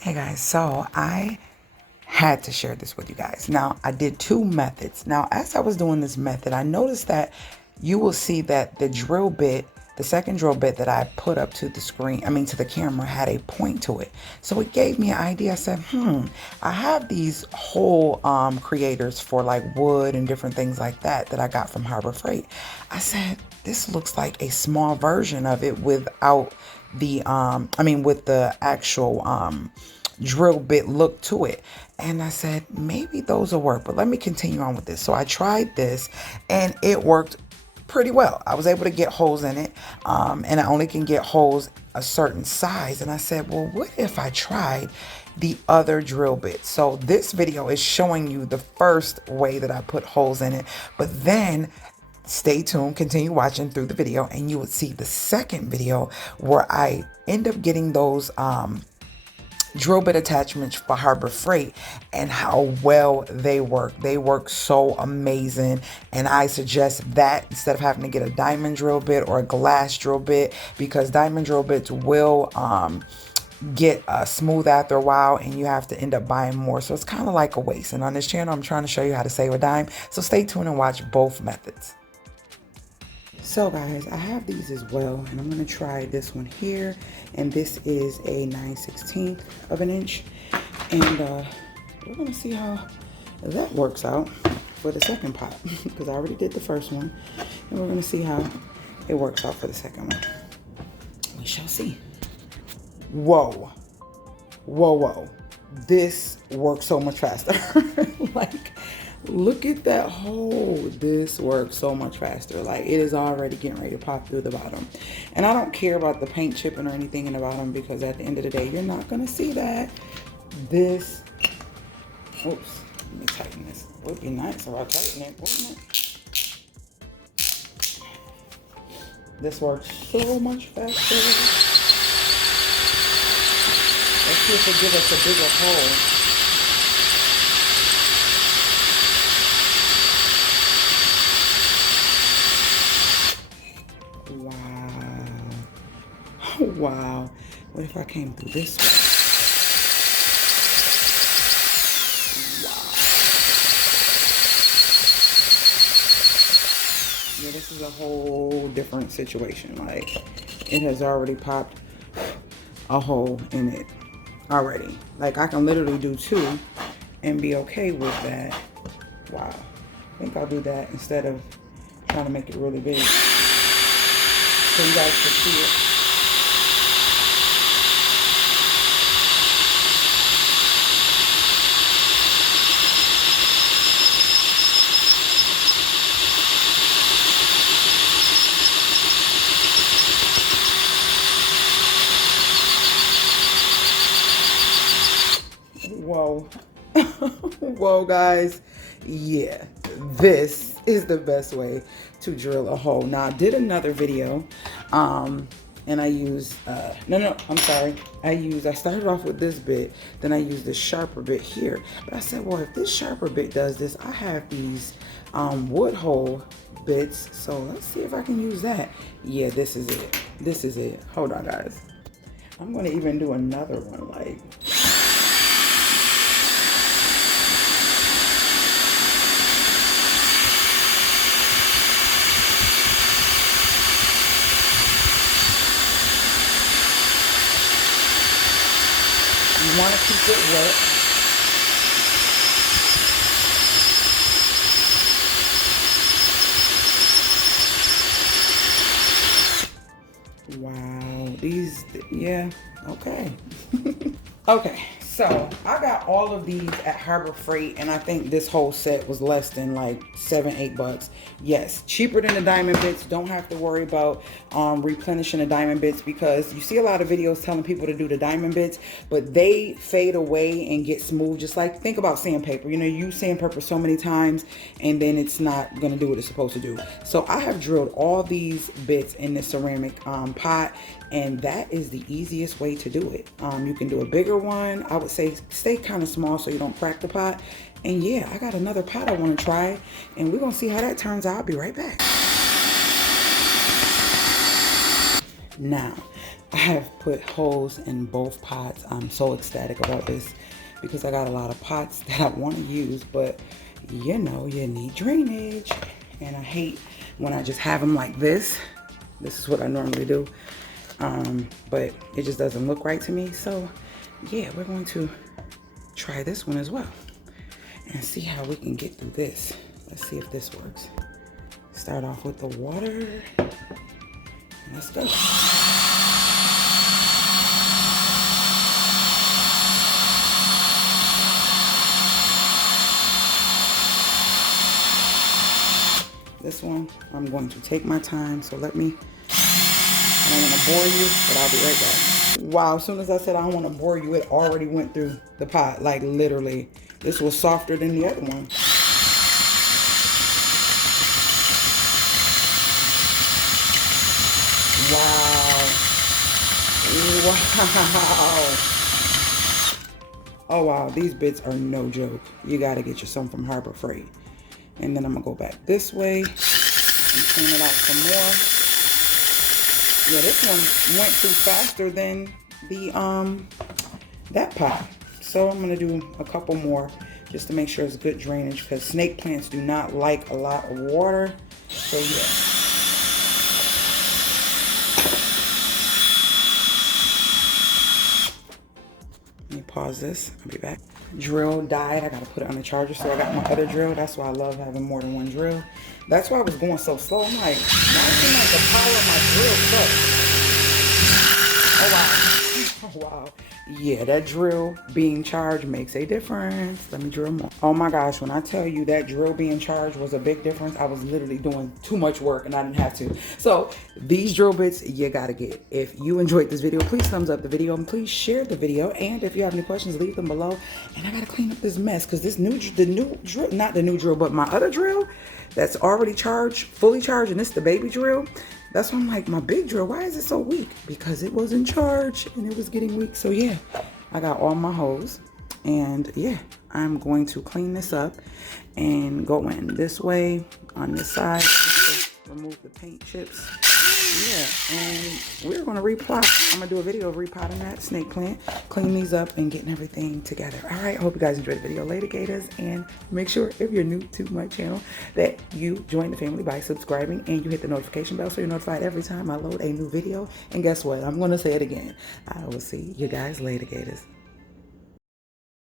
Hey guys, so I had to share this with you guys. Now, I did two methods. Now, as I was doing this method, I noticed that you will see that the drill bit, the second drill bit that I put up to the screen, to the camera, had a point to it. So it gave me an idea. I said, I have these whole creators for like wood and different things like that I got from Harbor Freight. I said, this looks like a small version of it without the, with the actual, drill bit look to it. And I said, maybe those will work, but let me continue on with this. So I tried this and it worked pretty well. I was able to get holes in it, and I only can get holes a certain size. And I said, well, what if I tried the other drill bit? So this video is showing you the first way that I put holes in it, but then stay tuned, continue watching through the video, and you would see the second video where I end up getting those drill bit attachments for Harbor Freight and how well they work. They work so amazing, and I suggest that instead of having to get a diamond drill bit or a glass drill bit, because diamond drill bits will get smooth after a while and you have to end up buying more. So it's kind of like a waste. And on this channel, I'm trying to show you how to save a dime. So stay tuned and watch both methods. So guys, I have these as well, and I'm going to try this one here, and this is a 9/16 of an inch, and we're going to see how that works out for the second pot, because I already did the first one, and we're going to see how it works out for the second one. We shall see. Whoa, whoa, whoa, this works so much faster. Like, look at that hole. This works so much faster. Like, it is already getting ready to pop through the bottom. And I don't care about the paint chipping or anything in the bottom, because at the end of the day, you're not going to see that. This, oops, let me tighten this. It would be nice if I tighten it, wouldn't it? This works so much faster. Let's see if it gives us a bigger hole. Wow. What if I came through this way? Wow. Yeah, this is a whole different situation. Like, it has already popped a hole in it already. Like, I can literally do two and be okay with that. Wow. I think I'll do that instead of trying to make it really big, so you guys can see it. Whoa. Whoa, guys. Yeah, this is the best way to drill a hole. Now, I did another video, and I used, I started off with this bit, then I used the sharper bit here. But I said, well, if this sharper bit does this, I have these wood hole bits, so let's see if I can use that. Yeah, this is it. This is it. Hold on, guys. I'm gonna even do another one, like, you want to keep it wet. Wow, these, yeah, okay. Okay, so I got all of these at Harbor Freight, and I think this whole set was less than like $7-8. Yes, cheaper than the diamond bits. Don't have to worry about replenishing the diamond bits, because you see a lot of videos telling people to do the diamond bits, but they fade away and get smooth. Just like, think about sandpaper. You know, you use sandpaper so many times and then it's not gonna do what it's supposed to do. So I have drilled all these bits in the ceramic pot, and that is the easiest way to do it. You can do a bigger one. I would say stay kind of small so you don't crack the pot. And yeah, I got another pot I want to try, and we're gonna see how that turns out. I'll be right back. Now, I have put holes in both pots. I'm so ecstatic about this because I got a lot of pots that I want to use, but you know, you need drainage. And I hate when I just have them like this. This is what I normally do. But it just doesn't look right to me. So yeah, we're going to try this one as well and see how we can get through this. Let's see if this works. Start off with the water. Let's go. This one, I'm going to take my time, so let me, I don't want to bore you, but I'll be right back. Wow, as soon as I said I don't want to bore you, it already went through the pot, like literally. This was softer than the other one. Wow. Wow. Oh wow, these bits are no joke. You gotta get you some from Harbor Freight. And then I'm gonna go back this way and clean it out some more. Yeah, this one went through faster than the that pot. So I'm gonna do a couple more just to make sure it's good drainage, because snake plants do not like a lot of water. So yeah. Let me pause this. I'll be back. Drill died. I gotta put it on the charger, so I got my other drill. That's why I love having more than one drill. That's why I was going so slow. I'm like, now it seems like the power of my drill sucks. Oh wow. Oh wow. Yeah, that drill being charged makes a difference. Let me drill more. Oh my gosh, when I tell you that drill being charged was a big difference, I was literally doing too much work and I didn't have to. So these drill bits you gotta get. If you enjoyed this video, please thumbs up the video and please share the video. And if you have any questions, leave them below. And I gotta clean up this mess because the new drill, not the new drill, but my other drill that's already charged, fully charged, and this the baby drill. That's why I'm like, my big drill, why is it so weak? Because it was in charge and it was getting weak. So yeah, I got all my hose. And yeah, I'm going to clean this up and go in this way on this side just to remove the paint chips. Yeah, and we're gonna replot. I'm gonna do a video of repotting that snake plant, clean these up and getting everything together. All right, I hope you guys enjoyed the video. Later, Gators, and make sure if you're new to my channel that you join the family by subscribing and you hit the notification bell so you're notified every time I load a new video. And guess what? I'm gonna say it again. I will see you guys later, Gators.